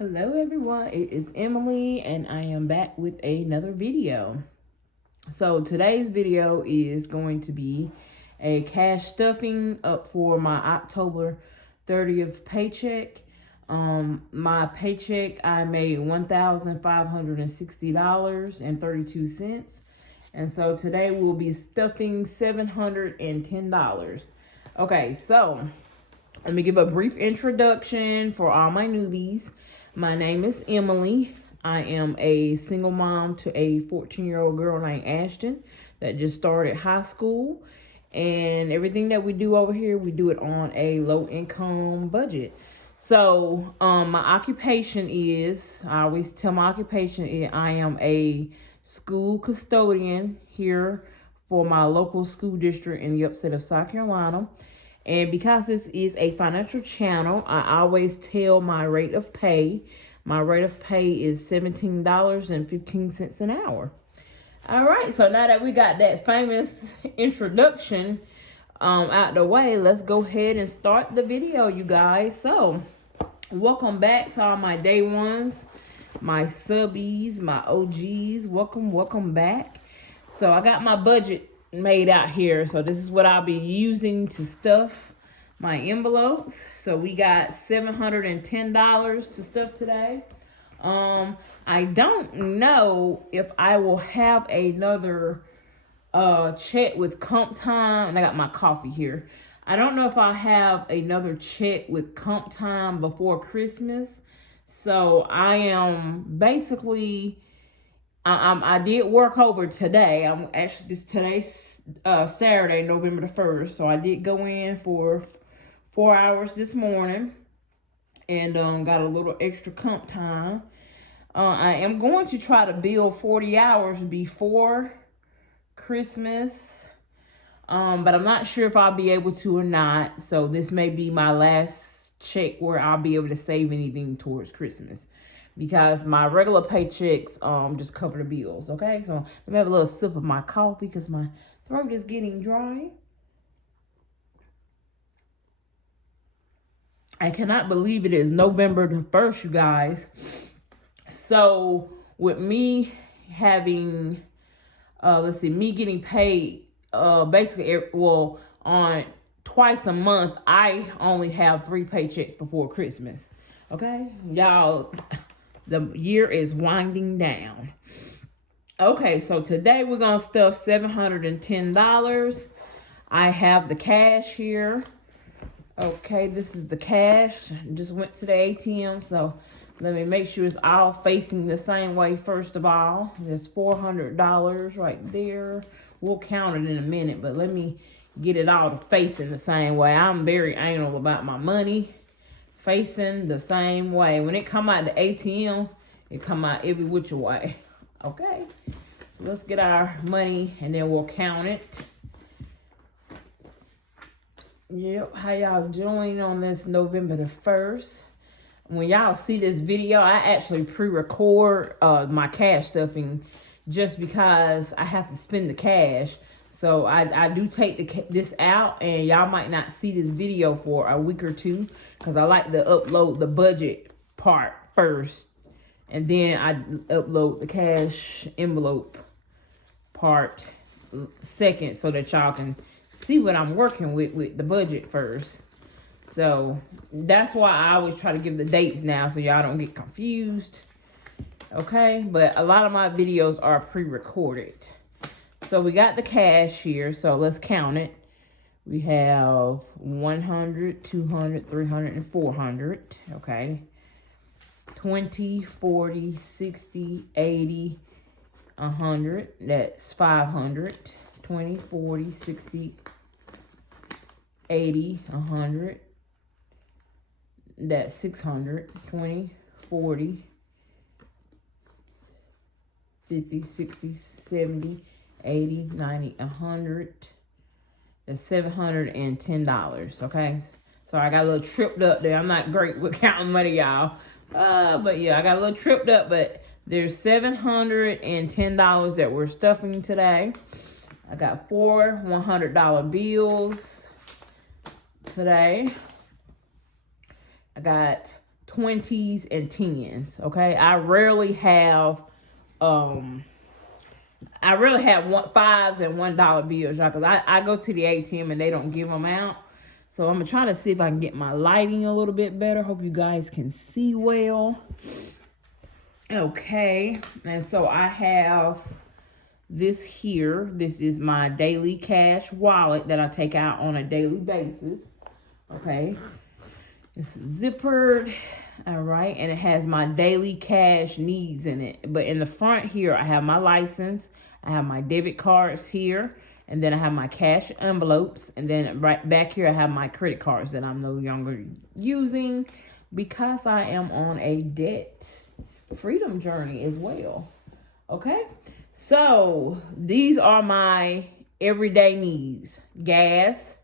Hello everyone, it is Emily and I am back with another video. So today's video is going to be a cash stuffing up for my October 30th paycheck. My paycheck, I made $1,560.32. And so today we'll be stuffing $710. Okay, so let me give a brief introduction for all my newbies. My name is Emily. I am a single mom to a 14-year-old girl named Ashton that just started high school. And everything that we do over here, we do it on a low-income budget. So my occupation is, I always tell my occupation is I am a school custodian here for my local school district in the upstate of South Carolina. And because this is a financial channel, I always tell my rate of pay. My rate of pay is $17.15 an hour. All right, so now that we got that famous introduction out the way, let's go ahead and start the video, you guys. So, welcome back to all my day ones, my subbies, my OGs. Welcome back. So, I got my budget made out here. So this is what I'll be using to stuff my envelopes. So we got $710 to stuff today. I don't know if I will have another check with comp time. And I got my coffee here. I don't know if I'll have another check with comp time before Christmas. So I am basically, I did work over today. I'm actually, today's Saturday, November the 1st. So I did go in for 4 hours this morning and got a little extra comp time. I am going to try to bill 40 hours before Christmas. But I'm not sure if I'll be able to or not. So this may be my last check where I'll be able to save anything towards Christmas, because my regular paychecks just cover the bills. Okay, so let me have a little sip of my coffee because my throat is getting dry. I cannot believe it is November the 1st, you guys. So with me having, me getting paid basically, on twice a month, I only have 3 paychecks before Christmas. Okay, y'all, the year is winding down. Okay, so today we're gonna stuff $710. I have the cash here. Okay, this is the cash. Just went to the ATM, so let me make sure it's all facing the same way first of all. There's $400 right there. We'll count it in a minute, but let me get it all facing the same way. I'm very anal about my money facing the same way. When it come out the ATM, it come out every which way. Okay, so let's get our money and then we'll count it. Yep, how y'all doing on this November the 1st? When y'all see this video, I actually pre-record my cash stuffing just because I have to spend the cash. So I do take this out, and y'all might not see this video for a week or two because I like to upload the budget part first, and then I upload the cash envelope part second, so that y'all can see what I'm working with the budget first. So that's why I always try to give the dates now so y'all don't get confused. Okay, but a lot of my videos are pre-recorded. So we got the cash here, so let's count it. We have 100, 200, 300, and 400. Okay, 20, 40, 60, 80, 100. That's 500. 20, 40, 60, 80, 100. That's 600. 20, 40, 50, 60, 70, 80, 90, 100. That's $710. Okay, so I got a little tripped up there. I'm not great with counting money, y'all. But yeah, I got a little tripped up, but there's $710 that we're stuffing today. I got 4 $100 bills today. I got 20s and 10s. Okay, I rarely have fives and $1 bills, y'all, because I go to the ATM and they don't give them out. So I'm gonna try to see if I can get my lighting a little bit better. Hope you guys can see well. Okay, and so I have this here. This is my daily cash wallet that I take out on a daily basis. Okay, it's zippered. All right, and it has my daily cash needs in it. But in the front here, I have my license. I have my debit cards here. And then I have my cash envelopes. And then right back here, I have my credit cards that I'm no longer using because I am on a debt freedom journey as well. Okay, so these are my everyday needs: gas,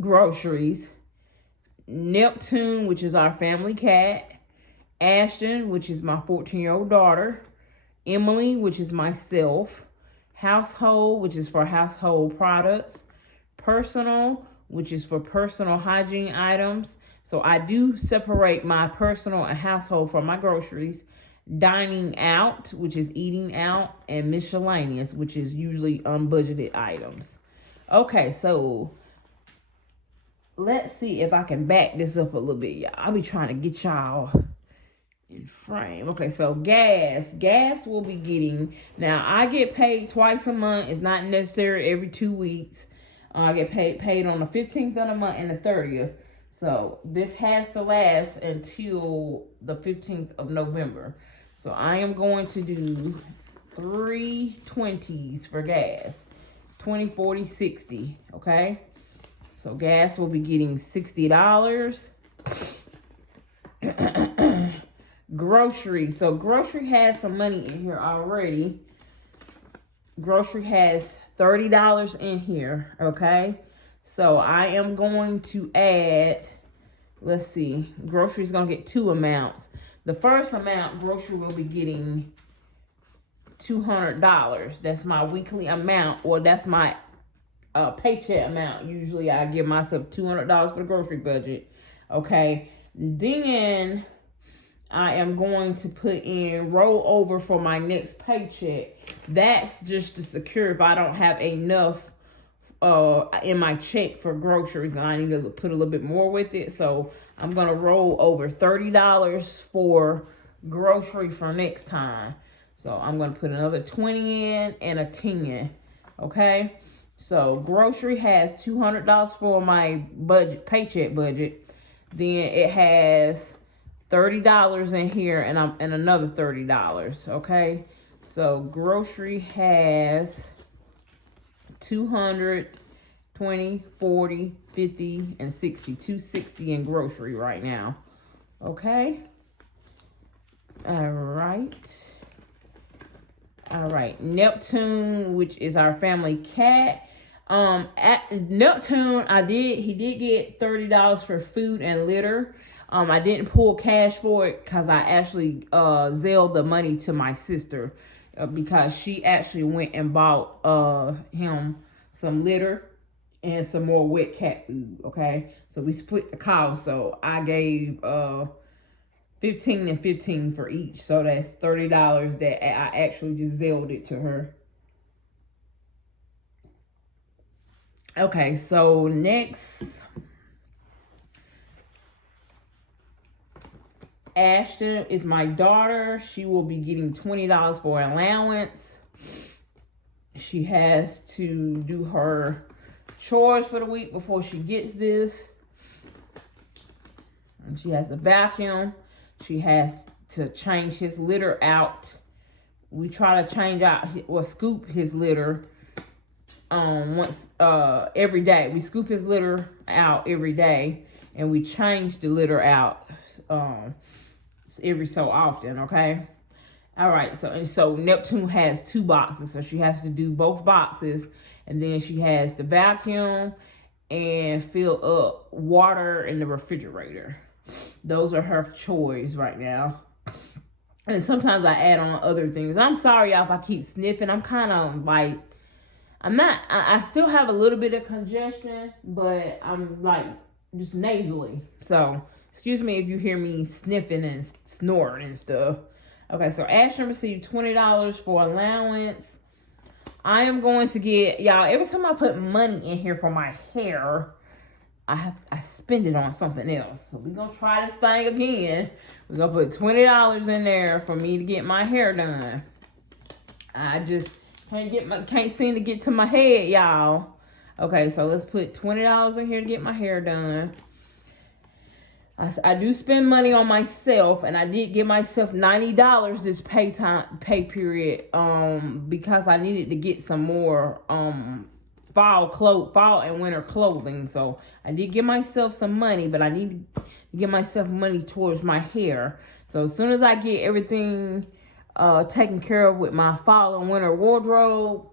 groceries, Neptune, which is our family cat, Ashton, which is my 14-year-old daughter, Emily, which is myself, household, which is for household products, personal, which is for personal hygiene items. So I do separate my personal and household from my groceries, dining out, which is eating out, and miscellaneous, which is usually unbudgeted items. Okay, so let's see if I can back this up a little bit, y'all. I'll be trying to get y'all in frame. Okay, so gas will be getting, now I get paid twice a month. It's not necessary every 2 weeks. I get paid on the 15th of the month and the 30th. So this has to last until the 15th of November. So I am going to do 3 20s for gas. 20, 40, 60. Okay, so gas will be getting $60. Grocery. So grocery has some money in here already. Grocery has $30 in here. Okay, so I am going to add, let's see, grocery is going to get 2 amounts. The first amount, grocery will be getting $200. That's my weekly amount, or that's my paycheck amount. Usually I give myself $200 for the grocery budget. Okay, then I am going to put in roll over for my next paycheck. That's just to secure if I don't have enough in my check for groceries and I need to put a little bit more with it. So I'm going to roll over $30 for grocery for next time. So I'm going to put another 20 in and a 10. Okay, so grocery has $200 for my paycheck budget. Then it has $30 in here and another $30. Okay, so grocery has 200, 20, 40, 50, and 60. 260 in grocery right now. Okay, all right, Neptune, which is our family cat. At Neptune, he did get $30 for food and litter. I didn't pull cash for it because I actually Zelled the money to my sister because she actually went and bought him some litter and some more wet cat food. Okay, so we split the cost. So I gave 15 and 15 for each. So that's $30 that I actually just Zelled it to her. Okay, so next, Ashton is my daughter. She will be getting $20 for allowance. She has to do her chores for the week before she gets this. And she has to vacuum. She has to change his litter out. We try to change out or scoop his litter once every day. We scoop his litter out every day and we change the litter out every so often. Okay, all right, so Neptune has 2 boxes, so she has to do both boxes, and then she has to vacuum and fill up water in the refrigerator. Those are her chores right now. And sometimes I add on other things. I'm sorry, y'all, if I keep sniffing. I'm kind of like, I still have a little bit of congestion, but I'm like just nasally. So Excuse me if you hear me sniffing and snoring and stuff. Okay, so Ashton received $20 for allowance. I am going to get, y'all, every time I put money in here for my hair, I spend it on something else. So we're going to try this thing again. We're going to put $20 in there for me to get my hair done. I just can't seem to get to my head, y'all. Okay, so let's put $20 in here to get my hair done. I do spend money on myself, and I did give myself $90 this pay period because I needed to get some more fall and winter clothing. So I did give myself some money, but I need to give myself money towards my hair. So as soon as I get everything taken care of with my fall and winter wardrobe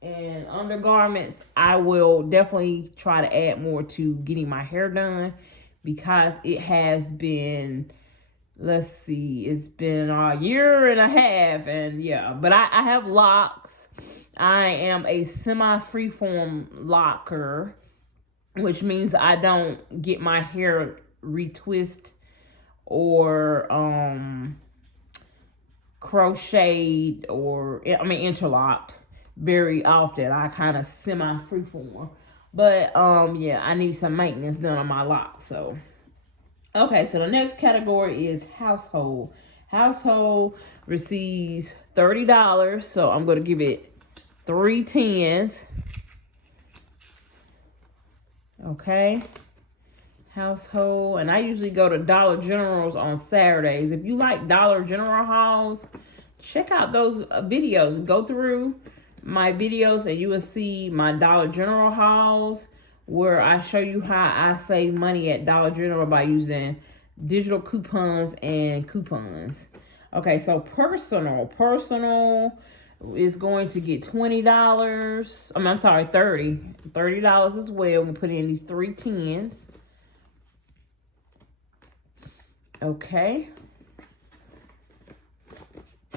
and undergarments, I will definitely try to add more to getting my hair done, because it has been, let's see, it's been a year and a half, and yeah, but I have locks. I am a semi-freeform locker, which means I don't get my hair retwist or crocheted or, interlocked very often. I kind of semi-freeform. But yeah, I need some maintenance done on my lock. So okay, so the next category is household. Household receives $30, so I'm gonna give it 3 tens. Okay. Household, and I usually go to Dollar General's on Saturdays. If you like Dollar General hauls, check out those videos. Go through my videos and you will see my Dollar General hauls, where I show you how I save money at Dollar General by using digital coupons and coupons. Okay, so personal is going to get $20. I'm sorry, $30 as well. We put in these 3 tens. Okay.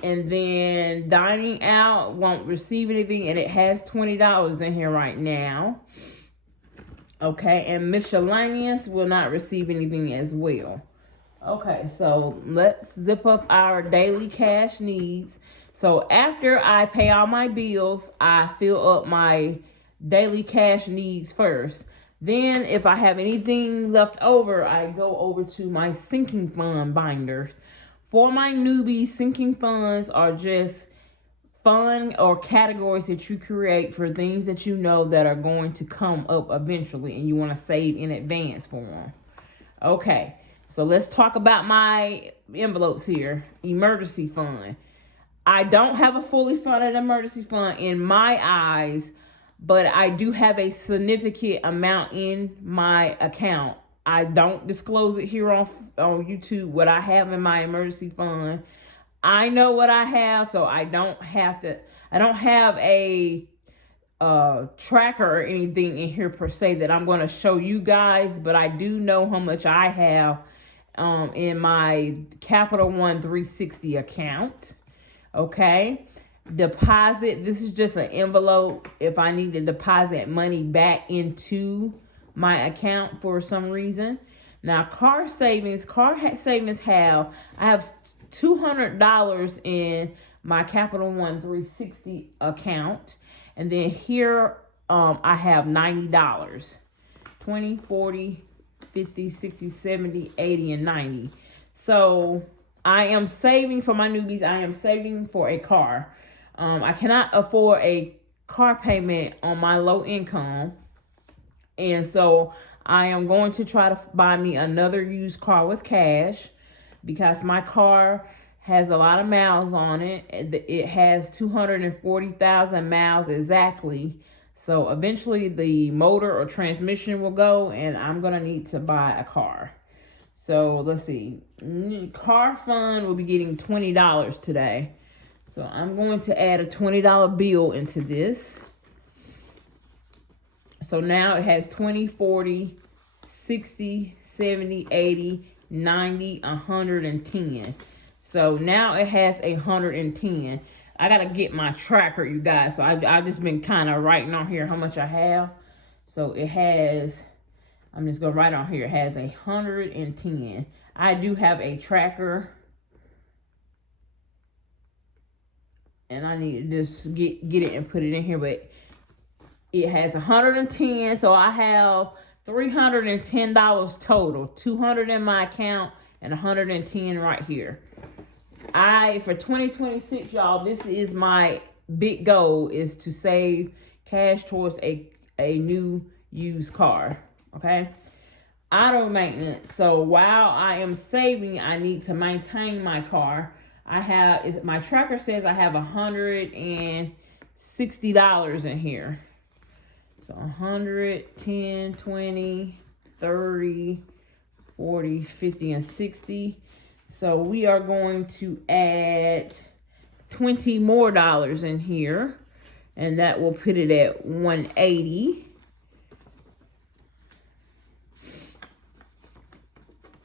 And then dining out won't receive anything, and it has $20 in here right now. Okay, and miscellaneous will not receive anything as well. Okay, so let's zip up our daily cash needs. So after I pay all my bills, I fill up my daily cash needs first. Then if I have anything left over, I go over to my sinking fund binder. For my newbies, sinking funds are just fund or categories that you create for things that you know that are going to come up eventually and you want to save in advance for them. Okay, so let's talk about my envelopes here. Emergency fund. I don't have a fully funded emergency fund in my eyes, but I do have a significant amount in my account. I don't disclose it here on YouTube, what I have in my emergency fund. I know what I have, so I don't have a tracker or anything in here per se that I'm going to show you guys, but I do know how much I have in my Capital One 360 account. Okay. Deposit, this is just an envelope if I need to deposit money back into my account for some reason. Now, car savings have, I have $200 in my Capital One 360 account. And then here I have $90. 20, 40, 50, 60, 70, 80, and 90. So I am saving for my newbies. I am saving for a car. I cannot afford a car payment on my low income. And so I am going to try to buy me another used car with cash, because my car has a lot of miles on it. It has 240,000 miles exactly. So eventually the motor or transmission will go, and I'm going to need to buy a car. So let's see. Car fund will be getting $20 today. So I'm going to add a $20 bill into this. So now it has 20, 40, 60, 70, 80, 90, 110. So now it has 110. I got to get my tracker, you guys. So I've just been kind of writing on here how much I have. So it has I'm just gonna write on here. It has 110. I do have a tracker, and I need to just get it and put it in here, but it has 110, so I have $310 total. 200 in my account and 110 right here. For 2026, y'all, this is my big goal, is to save cash towards a new used car. Okay, auto maintenance. So while I am saving, I need to maintain my car. My tracker says I have $160 in here. So 110, 20, 30, 40, 50, and 60. So we are going to add $20 more in here, and that will put it at 180.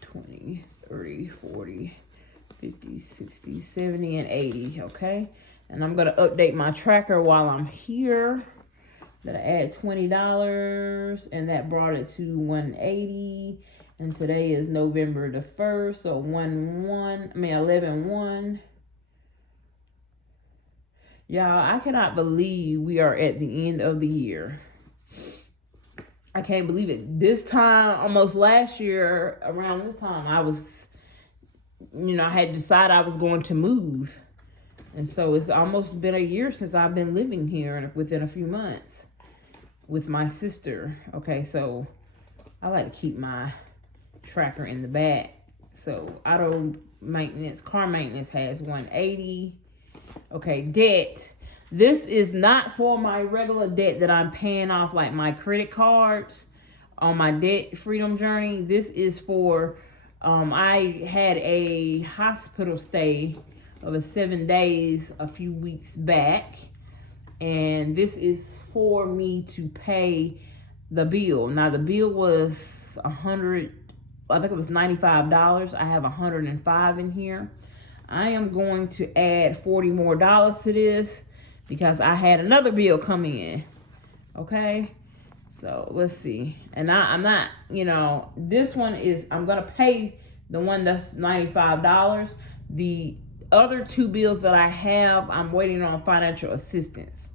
20, 30, 40, 50, 60, 70, and 80. Okay. And I'm going to update my tracker while I'm here. That I add $20, and that brought it to 180. And today is November the 1st, so 11/1. Y'all, I cannot believe we are at the end of the year. I can't believe it. This time, almost last year, around this time, I had decided I was going to move. And so it's almost been a year since I've been living here, within a few months, with my sister. Okay, so I like to keep my tracker in the back. So auto maintenance, car maintenance has 180. Okay, debt. This is not for my regular debt that I'm paying off, like my credit cards on my debt freedom journey. This is for, I had a hospital stay of 7 days a few weeks back. And this is for me to pay the bill. Now the bill was $95. I have 105 in here. I am going to add $40 more to this because I had another bill come in. Okay, so let's see. And I'm not, this one is, I'm gonna pay the one that's $95. The other two bills that I have, I'm waiting on financial assistance.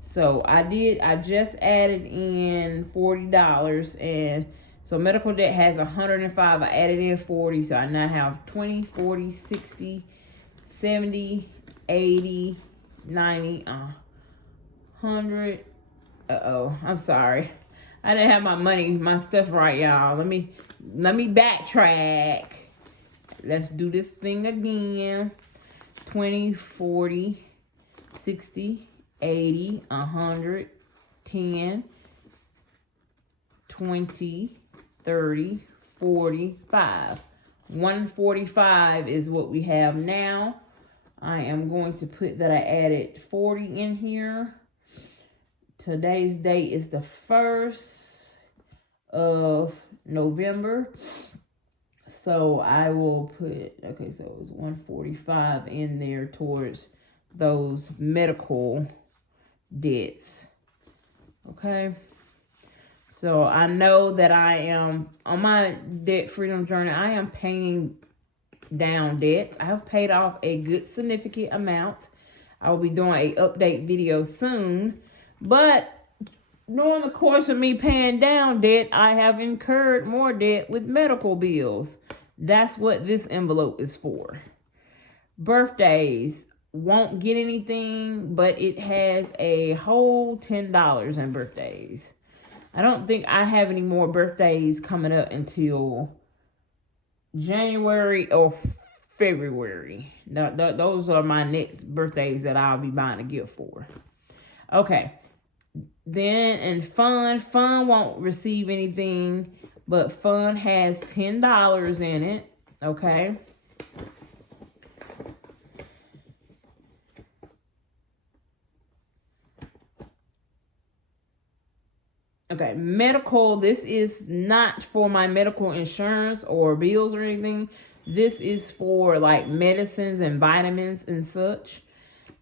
So I just added in $40, and so medical debt has 105. I added in 40, so I now have 20, 40, 60, 70, 80, 90, 100. I'm sorry. I didn't have my stuff right, y'all. Let me backtrack. Let's do this thing again. 20, 40, 60, 80, 100, 10, 20, 30, 45. 145 is what we have now. I am going to put that I added 40 in here. Today's date is the 1st of November. So I will put, okay, so it was 145 in there towards those medical debts. Okay. So I know that I am on my debt freedom journey. I am paying down debt. I have paid off a good significant amount. I will be doing an update video soon. But during the course of me paying down debt, I have incurred more debt with medical bills. That's what this envelope is for. Birthdays. Won't get anything, but it has a whole $10 in birthdays. I don't think I have any more birthdays coming up until January or February. Those are my next birthdays that I'll be buying a gift for. Okay. Then, and fun won't receive anything, but fun has $10 in it. Okay. Okay, medical, this is not for my medical insurance or bills or anything. This is for like medicines and vitamins and such.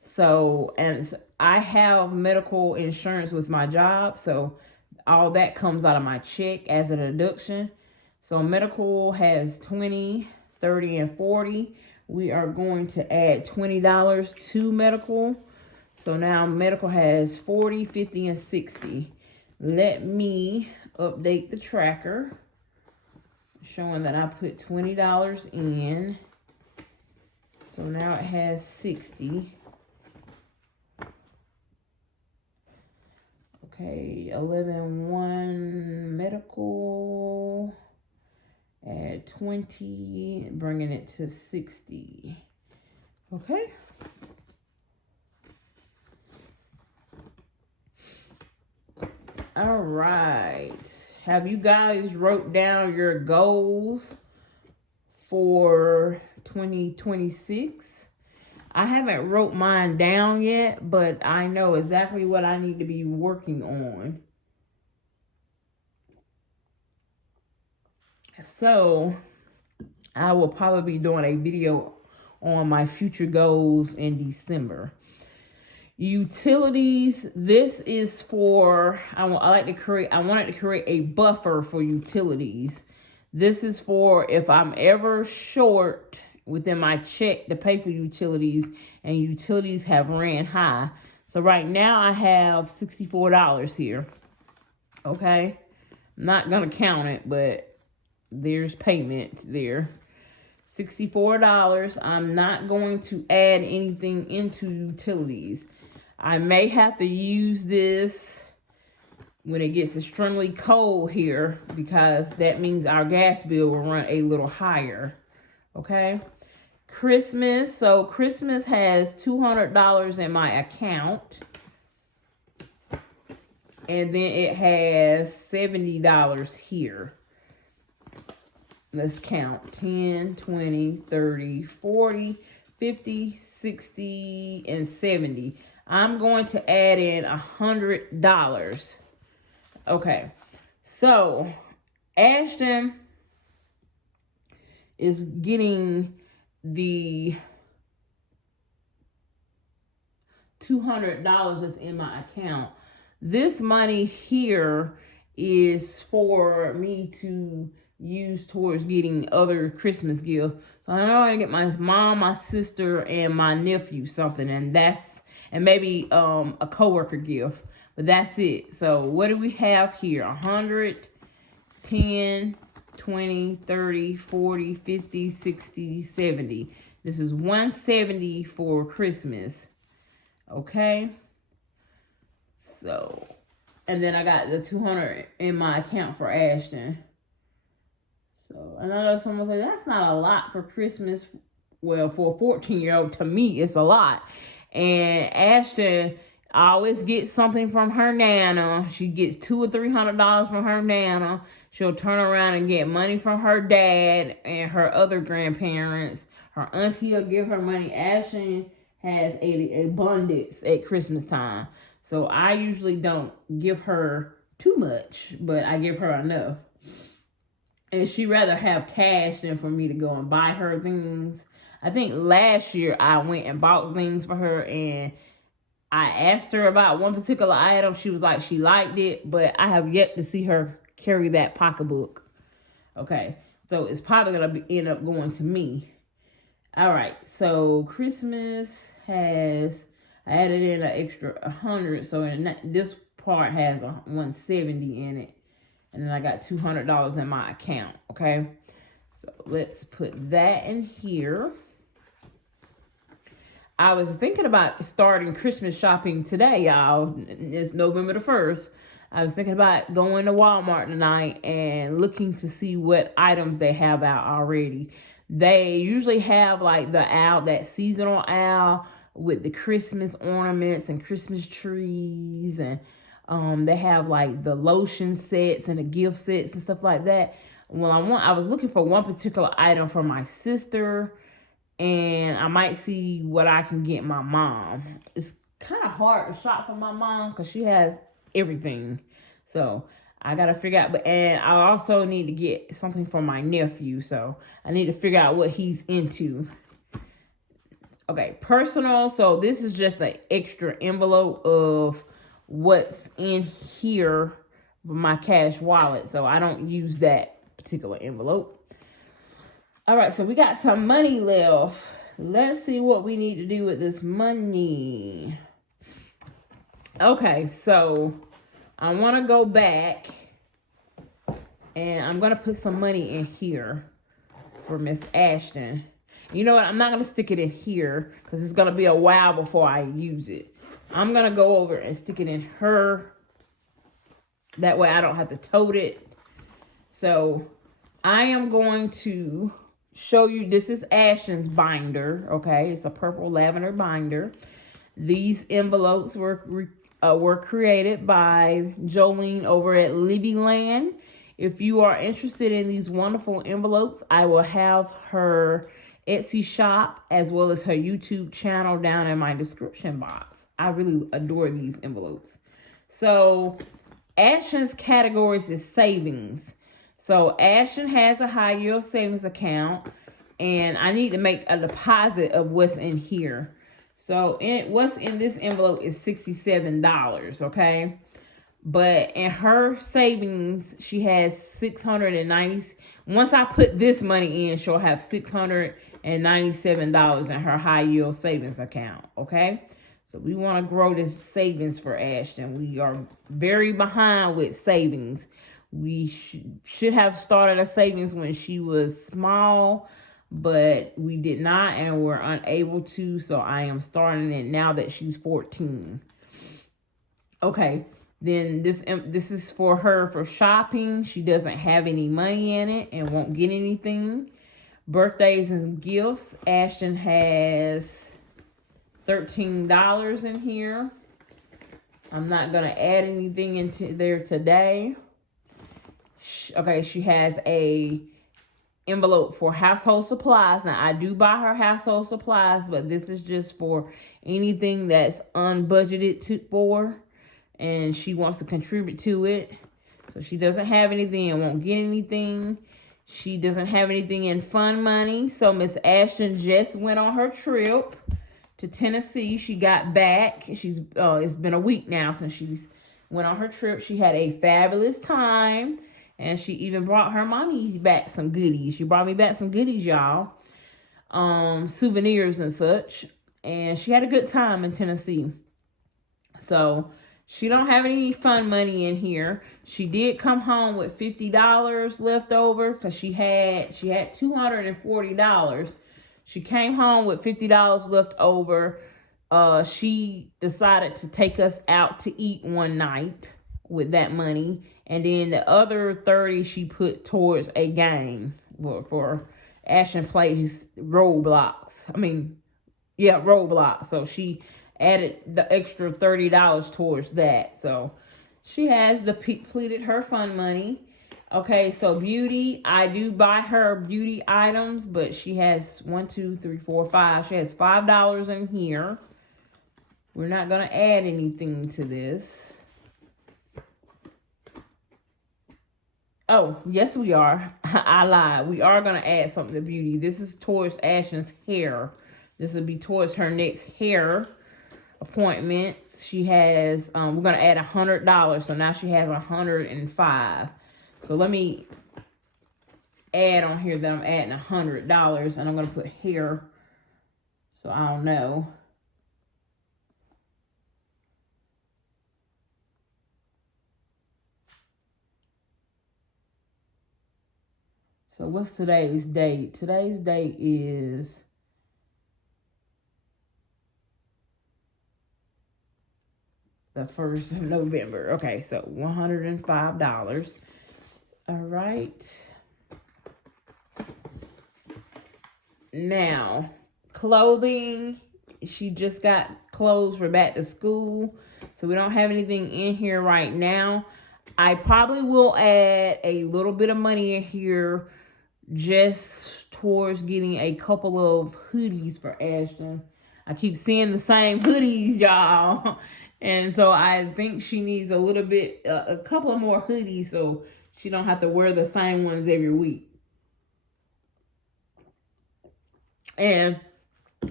So, and I have medical insurance with my job. So all that comes out of my check as a deduction. So medical has 20, 30, and 40. We are going to add $20 to medical. So now medical has 40, 50, and 60. Let me update the tracker, showing that I put $20 in. So now it has 60. Okay, 11.1 medical, add 20, bringing it to 60. Okay. All right. Have you guys wrote down your goals for 2026? I haven't wrote mine down yet, but I know exactly what I need to be working on. So I will probably be doing a video on my future goals in December. Utilities, this is for, I wanted to create a buffer for utilities. This is for if I'm ever short within my check to pay for utilities and utilities have ran high. So right now I have $64 here. Okay. I'm not going to count it, but there's payment there. $64. I'm not going to add anything into utilities. I may have to use this when it gets extremely cold here, because that means our gas bill will run a little higher. Okay. Christmas. So Christmas has $200 in my account. And then it has $70 here. Let's count. 10, 20, 30, 40, 50, 60, and 70. I'm going to add in $100. Okay. So Ashton is getting the $200 that's in my account. This money here is for me to use towards getting other Christmas gifts. So I know I get my mom, my sister, and my nephew something, and maybe a coworker gift. But that's it. So what do we have here? 100, 10, 20, 30, 40, 50, 60, 70. This is 170 for Christmas. Okay. So, and then I got the 200 in my account for Ashton. So, and I know someone say that's not a lot for Christmas. Well, for a 14-year-old, to me, it's a lot. And Ashton always gets something from her nana. She gets $200 or $300 from her nana. She'll turn around and get money from her dad and her other grandparents. Her auntie will give her money. Ashton has an abundance at Christmas time. So I usually don't give her too much, but I give her enough. And she'd rather have cash than for me to go and buy her things. I think last year I went and bought things for her, and I asked her about one particular item. She was like she liked it, but I have yet to see her carry that pocketbook. Okay, so it's probably going to end up going to me. All right, so Christmas has, I added in an extra 100, so this part has a 170 in it, and then I got $200 in my account. Okay, so let's put that in here. I was thinking about starting Christmas shopping today, y'all. It's November the 1st. I was thinking about going to Walmart tonight and looking to see what items they have out already. They usually have like the owl, that seasonal owl with the Christmas ornaments and Christmas trees, and they have like the lotion sets and the gift sets and stuff like that. Well, I was looking for one particular item for my sister, and I might see what I can get my mom. It's kind of hard to shop for my mom because she has everything. So I got to figure out, and I also need to get something for my nephew. So I need to figure out what he's into. Okay, personal. So this is just an extra envelope of what's in here my cash wallet, so I don't use that particular envelope. All right, so we got some money left. Let's see what we need to do with this money. Okay, so I want to go back and I'm going to put some money in here for Miss Ashton. You know what? I'm not going to stick it in here because it's going to be a while before I use it. I'm going to go over and stick it in her. That way I don't have to tote it. So I am going to show you, this is Ashton's binder, okay? It's a purple lavender binder. These envelopes were created by Jolene over at Livvyland. If you are interested in these wonderful envelopes, I will have her Etsy shop as well as her YouTube channel down in my description box. I really adore these envelopes. So Ashton's categories is savings. So Ashton has a high yield savings account, and I need to make a deposit of what's in here. So what's in this envelope is $67, okay? But in her savings, she has $690. Once I put this money in, she'll have $697 in her high yield savings account, okay? So we want to grow this savings for Ashton. We are very behind with savings. We should have started a savings when she was small, but we did not and we're unable to. So I am starting it now that she's 14. Okay, then this is for her for shopping. She doesn't have any money in it and won't get anything. Birthdays and gifts. Ashton has $13 in here. I'm not going to add anything into there today. Okay, she has a envelope for household supplies. Now, I do buy her household supplies, but this is just for anything that's unbudgeted for, and she wants to contribute to it. So she doesn't have anything and won't get anything. She doesn't have anything in fun money. So Miss Ashton just went on her trip to Tennessee. She got back. It's been a week now since she's went on her trip. She had a fabulous time, and she even brought her mommy back some goodies. She brought me back some goodies, y'all. Souvenirs and such. And she had a good time in Tennessee. So she don't have any fun money in here. She did come home with $50 left over because she had $240. She came home with $50 left over. She decided to take us out to eat one night with that money. And then the other 30 she put towards a game for Ashton plays Roblox. Roblox. So she added the extra $30 towards that. So she has depleted her fun money. Okay, so beauty, I do buy her beauty items, but she has 1, 2, 3, 4, 5. She has $5 in here. We're not going to add anything to this. Oh, yes, we are. I lied. We are going to add something to beauty. This is towards Ashton's hair. This will be towards her next hair appointments. She has, we're going to add $100. So now she has $105. So let me add on here that I'm adding $100, and I'm going to put hair so I'll know. So what's today's date? Today's date is the 1st of November. Okay, so $105. All right. Now, clothing. She just got clothes for back to school. So we don't have anything in here right now. I probably will add a little bit of money in here just towards getting a couple of hoodies for Ashton. I keep seeing the same hoodies, y'all. And so I think she needs a couple of more hoodies so she don't have to wear the same ones every week. And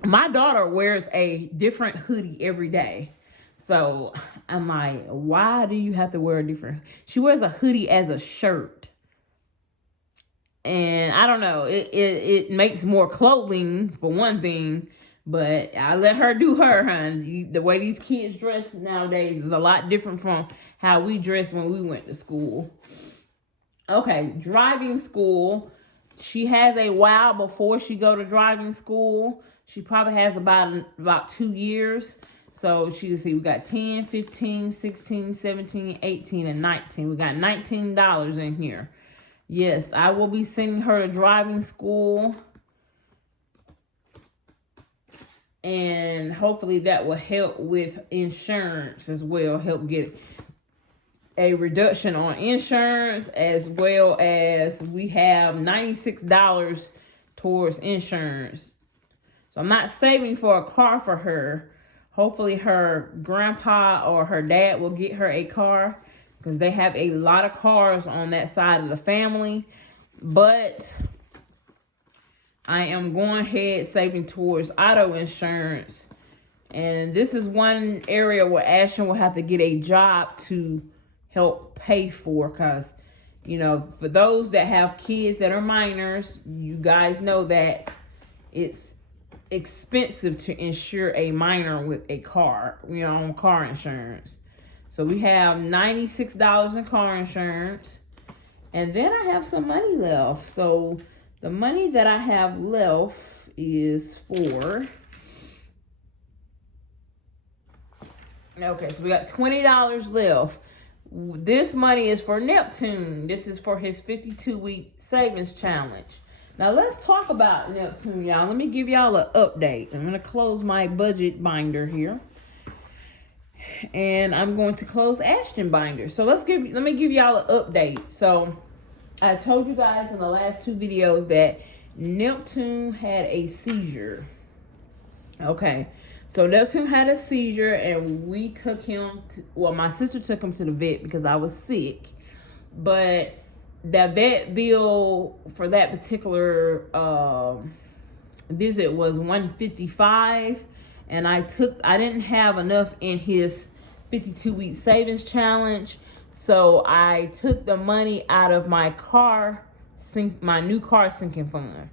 my daughter wears a different hoodie every day. So I'm like, why do you have to wear a different? She wears a hoodie as a shirt. And I don't know, it makes more clothing for one thing, but I let her do her, hun. The way these kids dress nowadays is a lot different from how we dressed when we went to school. Okay, driving school. She has a while before she go to driving school. She probably has about 2 years. So she can see we got 10, 15, 16, 17, 18, and 19. We got $19 in here. Yes, I will be sending her to driving school. And hopefully that will help with insurance as well. Help get a reduction on insurance, as well as we have $96 towards insurance. So I'm not saving for a car for her. Hopefully her grandpa or her dad will get her a car, because they have a lot of cars on that side of the family. But I am going ahead saving towards auto insurance. And this is one area where Ashton will have to get a job to help pay for, because, you know, for those that have kids that are minors, you guys know that it's expensive to insure a minor with a car, you know, on car insurance. So we have $96 in car insurance. And then I have some money left. So the money that I have left is for... Okay, so we got $20 left. This money is for Neptune. This is for his 52-week savings challenge. Now let's talk about Neptune, y'all. Let me give y'all an update. I'm going to close my budget binder here. And I'm going to close Ashton binder. So let me give y'all an update. So I told you guys in the last 2 videos that Neptune had a seizure. Okay. So Neptune had a seizure, and we took him to, my sister took him to the vet because I was sick. But the vet bill for that particular visit was $155, and I didn't have enough in his 52-week savings challenge, so I took the money out of my new car sinking fund.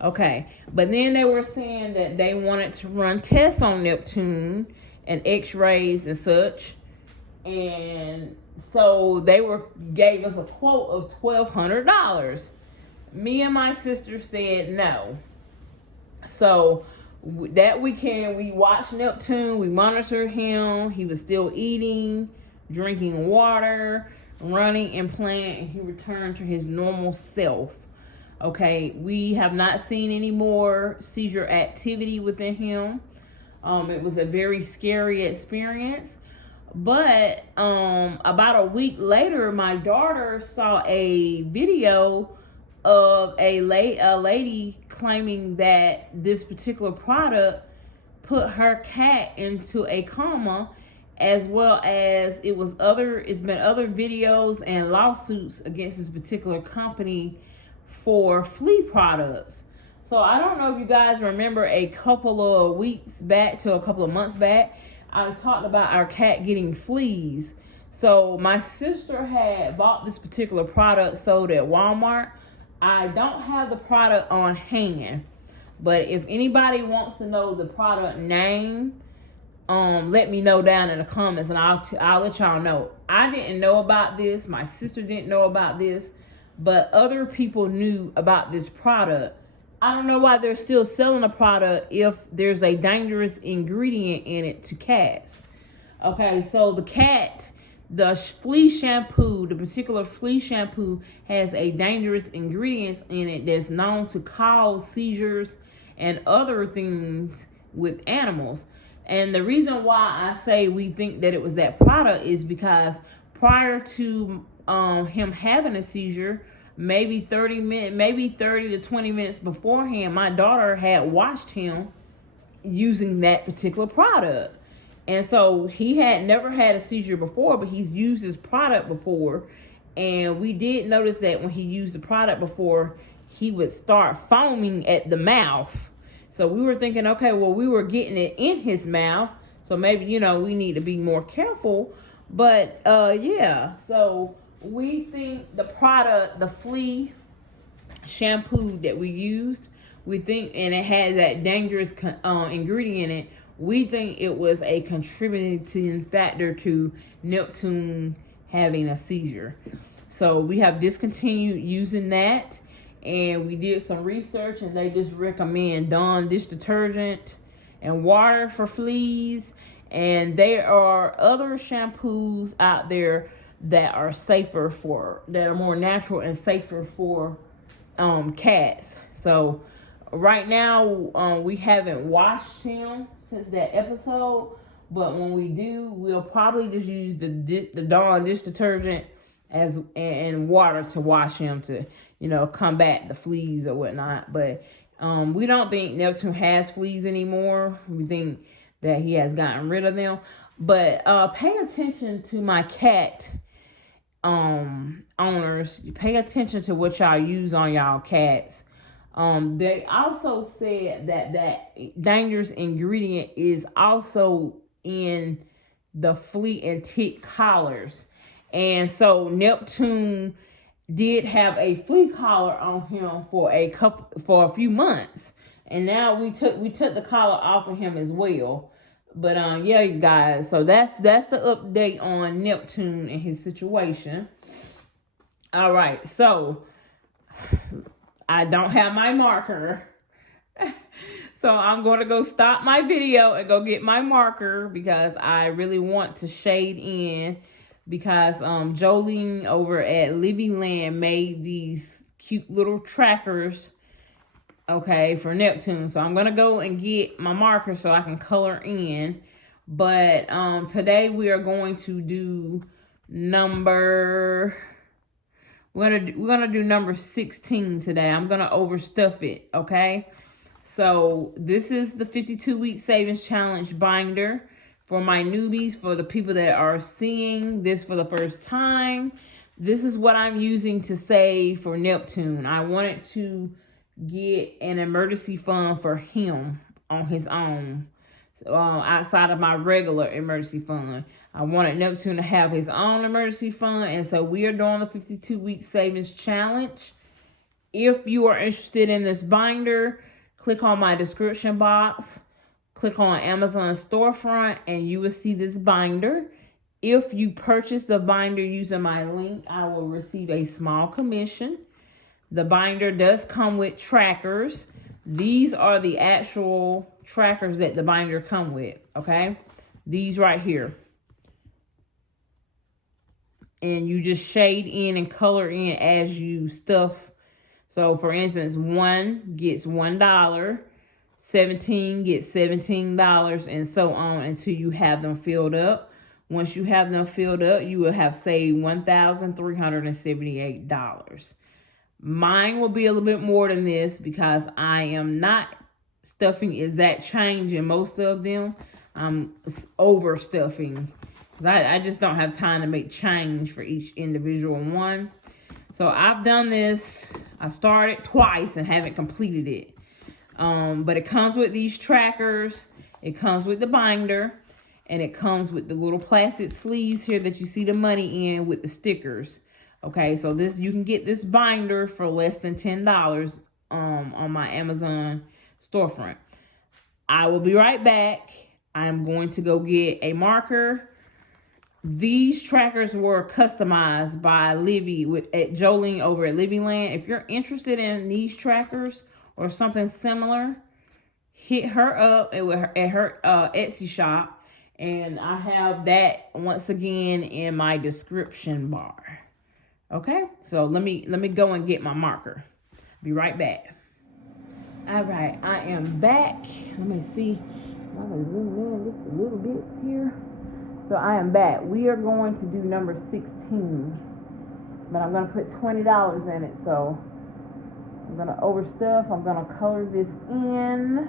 Okay, but then they were saying that they wanted to run tests on Neptune and x-rays and such. And so they gave us a quote of $1,200. Me and my sister said no. So that weekend we watched Neptune, we monitored him. He was still eating, drinking water, running and playing, and he returned to his normal self. Okay, we have not seen any more seizure activity within him. It was a very scary experience. But about a week later, my daughter saw a video of a lady claiming that this particular product put her cat into a coma, as well as it's been other videos and lawsuits against this particular company for flea products. So I don't know if you guys remember, a couple of weeks back to a couple of months back, I talked about our cat getting fleas. So my sister had bought this particular product sold at Walmart. I don't have the product on hand, but if anybody wants to know the product name, let me know down in the comments, and I'll let y'all know. I didn't know about this. My sister didn't know about this, but other people knew about this product. I don't know why they're still selling a product if there's a dangerous ingredient in it to cats. Okay, so the flea shampoo, the particular flea shampoo, has a dangerous ingredients in it that's known to cause seizures and other things with animals. And the reason why I say we think that it was that product is because prior to him having a seizure, maybe 30 to 20 minutes beforehand, my daughter had watched him using that particular product. And so he had never had a seizure before, but he's used this product before. And we did notice that when he used the product before, he would start foaming at the mouth. So we were thinking, okay, well, we were getting it in his mouth, So maybe, you know, we need to be more careful. But yeah, so we think the product, the flea shampoo that we used, we think, and it had that dangerous ingredient in it, we think it was a contributing factor to Neptune having a seizure. So we have discontinued using that, and we did some research, and they just recommend Dawn dish detergent and water for fleas. And there are other shampoos out there that are safer for, that are more natural and safer for cats. So right now, we haven't washed him since that episode, but when we do, we'll probably just use the Dawn dish detergent as and water to wash him to, you know, combat the fleas or whatnot. But we don't think Neptune has fleas anymore. We think that he has gotten rid of them. But pay attention to my cat owners. Pay attention to what y'all use on y'all cats. They also said that that dangerous ingredient is also in the flea and tick collars. And so Neptune did have a flea collar on him for a few months. And now we took the collar off of him as well. But yeah, you guys, so that's the update on Neptune and his situation. All right, so I don't have my marker. So I'm going to go stop my video and go get my marker because I really want to shade in, because Jolene over at Livvyland made these cute little trackers, okay, for Neptune. So I'm going to go and get my marker so I can color in. But today we are going to do number... We're gonna do number 16 today. I'm gonna overstuff it, okay? So this is the 52-week savings challenge binder for my newbies, for the people that are seeing this for the first time. This is what I'm using to save for Neptune. I wanted to get an emergency fund for him on his own, outside of my regular emergency fund. I wanted Neptune to have his own emergency fund, and so we are doing the 52-week savings challenge. If you are interested in this binder, click on my description box, click on Amazon storefront, and you will see this binder. If you purchase the binder using my link, I will receive a small commission. The binder does come with trackers. These are the actual trackers that the binder come with, okay? These right here. And you just shade in and color in as you stuff. So for instance, 1 gets $1, 17 gets $17, and so on until you have them filled up. Once you have them filled up, you will have saved $1,378. Mine will be a little bit more than this because I am not stuffing exact change in most of them. I'm overstuffing because I just don't have time to make change for each individual one. So I've done this. I've started twice and haven't completed it. But it comes with these trackers. It comes with the binder. And it comes with the little plastic sleeves here that you see the money in with the stickers. Okay, so this, you can get this binder for less than $10 on my Amazon storefront. I will be right back. I'm going to go get a marker. These trackers were customized by Livy at Jolene over at Livvyland. If you're interested in these trackers or something similar, hit her up at her Etsy shop, and I have that once again in my description bar. Okay, so let me go and get my marker. Be right back. All right, I am back. Let me see. I'm gonna zoom in just a little bit here. So I am back. We are going to do number 16, but I'm gonna put $20 in it. So I'm gonna overstuff. I'm gonna color this in.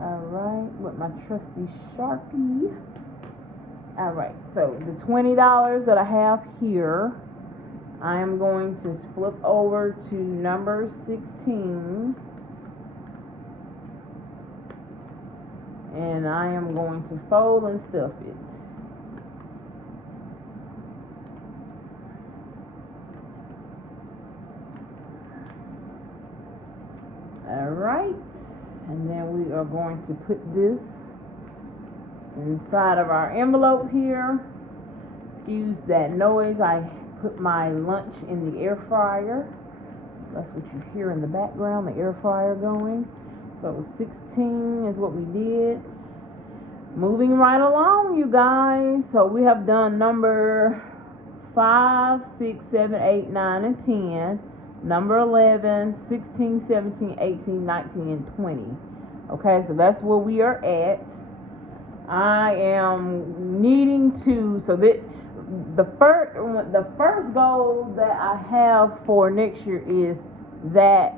All right, with my trusty Sharpie. All right, so the $20 that I have here, I am going to flip over to number 16. And I am going to fold and stuff it. Alright. And then we are going to put this inside of our envelope here. Excuse that noise. I put my lunch in the air fryer. That's what you hear in the background, the air fryer going. So 16 is what we did. Moving right along, you guys. So we have done number 5, 6, 7, 8, 9, and 10. Number 11, 16, 17, 18, 19, and 20. Okay, so that's where we are at. I am needing to, so that the first goal that I have for next year is that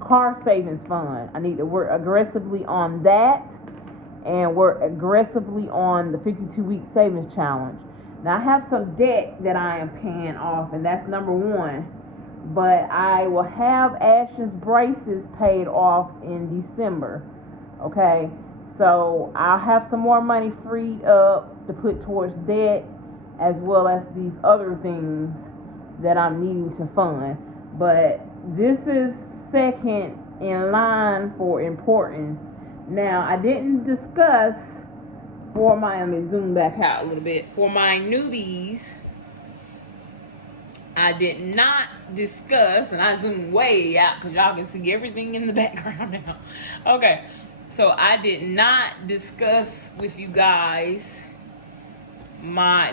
car savings fund. I need to work aggressively on that and work aggressively on the 52-week savings challenge. Now I have some debt that I am paying off, and that's number 1. But I will have Ashton's braces paid off in December. Okay, so I'll have some more money freed up to put towards debt, as well as these other things that I'm needing to fund. But this is second in line for importance. Now, I didn't discuss for my, let me zoom back out a little bit. For my newbies, I did not discuss, and I zoomed way out because y'all can see everything in the background now. Okay, so I did not discuss with you guys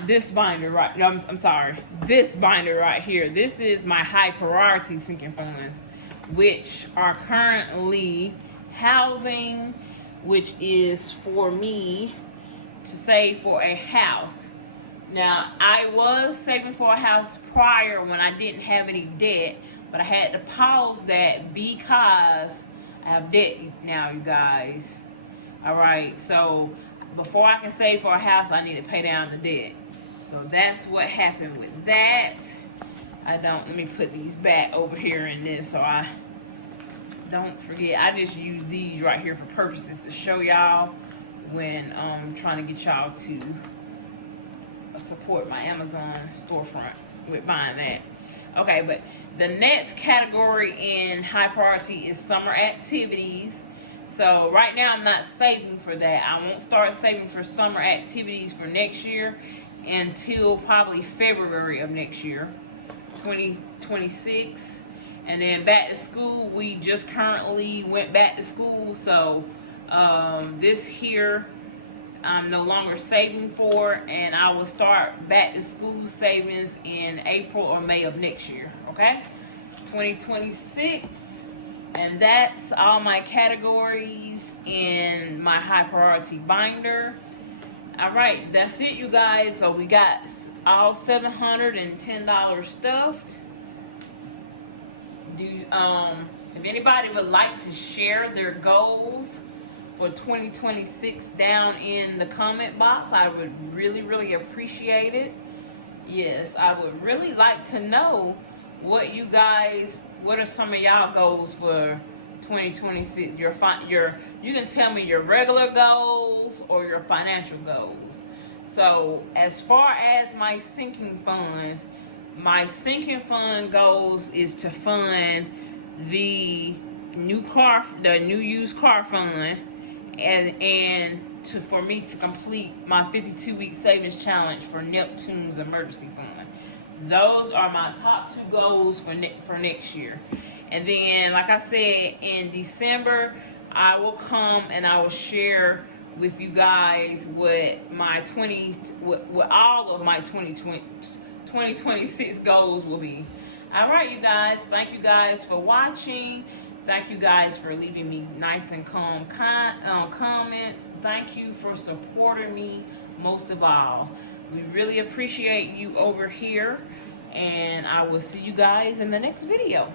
this binder right, no, I'm sorry, this binder right here. This is my high priority sinking funds, which are currently housing, which is for me to save for a house. Now, I was saving for a house prior when I didn't have any debt, but I had to pause that because I have debt now, you guys. All right, so before I can save for a house, I need to pay down the debt. So that's what happened with that. Let me put these back over here in this so I don't forget. I just use these right here for purposes to show y'all when trying to get y'all to support my Amazon storefront with buying that. Okay, but the next category in high priority is summer activities. So right now I'm not saving for that. I won't start saving for summer activities for next year until probably February of next year, 2026. And then back to school, we just currently went back to school. So this here I'm no longer saving for, and I will start back to school savings in April or May of next year. Okay, 2026. And that's all my categories in my high priority binder. All right, that's it, you guys. So we got all $710 stuffed. If anybody would like to share their goals for 2026 down in the comment box, I would really appreciate it. Yes, I would really like to know what are some of y'all goals for 2026. You can tell me your regular goals or your financial goals. So as far as my sinking funds, my sinking fund goals is to fund the new used car fund, and for me to complete my 52-week savings challenge for Neptune's emergency fund. Those are my top 2 goals for next year. And then, like I said, in December, I will come and I will share with you guys what all of my 2026 goals will be. All right, you guys. Thank you guys for watching. Thank you guys for leaving me nice and calm comments. Thank you for supporting me most of all. We really appreciate you over here, and I will see you guys in the next video.